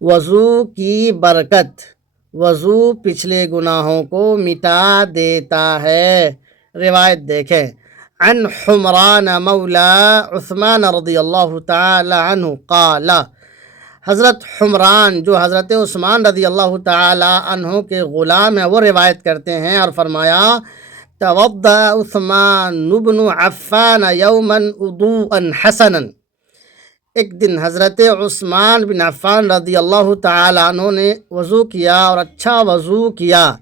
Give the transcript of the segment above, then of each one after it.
وضو کی برکت، وضو پچھلے گناہوں کو مٹا دیتا ہے۔ روایت دیکھیں، عن حمران مولا عثمان رضی اللہ تعالی عنہ قال، حضرت حمران جو حضرت عثمان رضی اللہ تعالی عنہ کے غلام ہیں وہ روایت کرتے ہیں اور فرمایا، توضأ عثمان بن عفان یوما وضوءا حسنا، ایک دن حضرت عثمان بن عفان رضی اللہ تعالی عنہ نے وضو کیا اور اچھا وضو کیا۔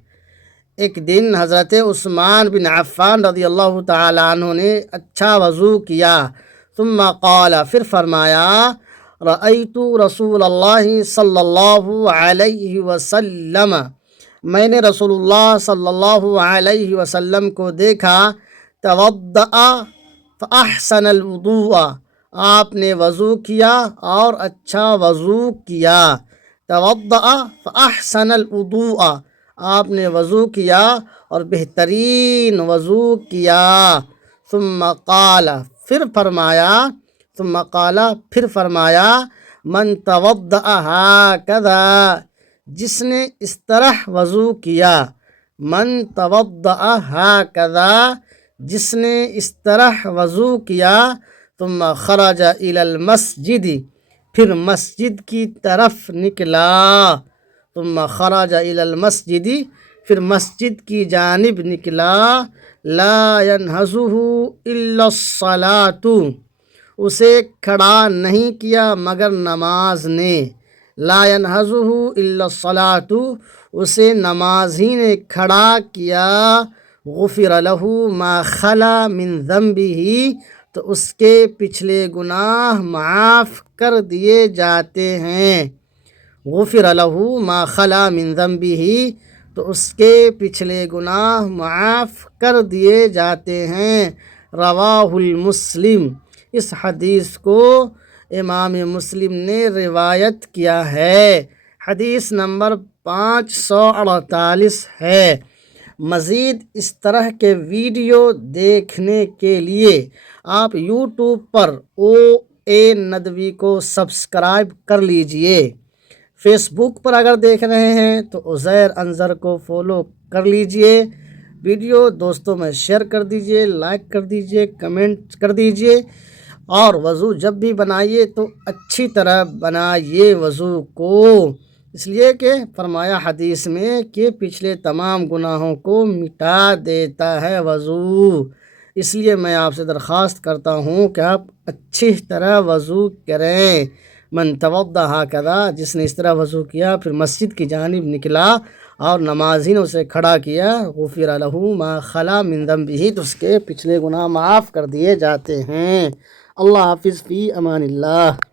ایک دن حضرت عثمان بن عفان رضی اللہ تعالی عنہ نے اچھا وضو کیا۔ ثم قال، پھر فرمایا، رأیت رسول اللہ صلی اللہ علیہ وسلم، میں نے رسول اللہ صلی اللہ علیہ وسلم کو دیکھا، توضأ فأحسن الوضوء، آپ نے وضو کیا اور اچھا وضو کیا۔ توضأ فأحسن الوضوء، آپ نے وضو کیا اور بہترین وضو کیا۔ ثم قال، پھر فرمایا، من توضأ ہکذا، جس نے اس طرح وضو کیا، من توضأ ہکذا، جس نے اس طرح وضو کیا، ثم خرج الی المسجد، پھر مسجد کی طرف نکلا، ثم خرج الی المسجد، پھر مسجد کی جانب نکلا، لا ينهزه الا الصلاة، اسے کھڑا نہیں کیا مگر نماز نے، لا ينهزه الا الصلاة، اسے نماز ہی نے کھڑا کیا، غفر له ما خلا من ذنبه، تو اس کے پچھلے گناہ معاف کر دیے جاتے ہیں، غفر له ما خلا من ذنبه، تو اس کے پچھلے گناہ معاف کر دیے جاتے ہیں۔ رواہ المسلم، اس حدیث کو امام مسلم نے روایت کیا ہے، حدیث نمبر 548 ہے۔ مزید اس طرح کے ویڈیو دیکھنے کے لیے آپ یوٹیوب پر OA ندوی کو سبسکرائب کر لیجئے۔ فیس بک پر اگر دیکھ رہے ہیں تو عزیر انظر کو فالو کر لیجئے۔ ویڈیو دوستوں میں شیئر کر دیجئے، لائک کر دیجئے، کمنٹ کر دیجئے، اور وضو جب بھی بنائیے تو اچھی طرح بنائیے وضو کو، اس لیے کہ فرمایا حدیث میں کہ پچھلے تمام گناہوں کو مٹا دیتا ہے وضو۔ اس لیے میں آپ سے درخواست کرتا ہوں کہ آپ اچھی طرح وضو کریں۔ من توضأ ہکذا، جس نے اس طرح وضو کیا پھر مسجد کی جانب نکلا اور نمازی نے اسے کھڑا کیا، غفر له ما خلا من ذنبه، تو اس کے پچھلے گناہ معاف کر دیے جاتے ہیں۔ اللہ حافظ، فی امان اللہ۔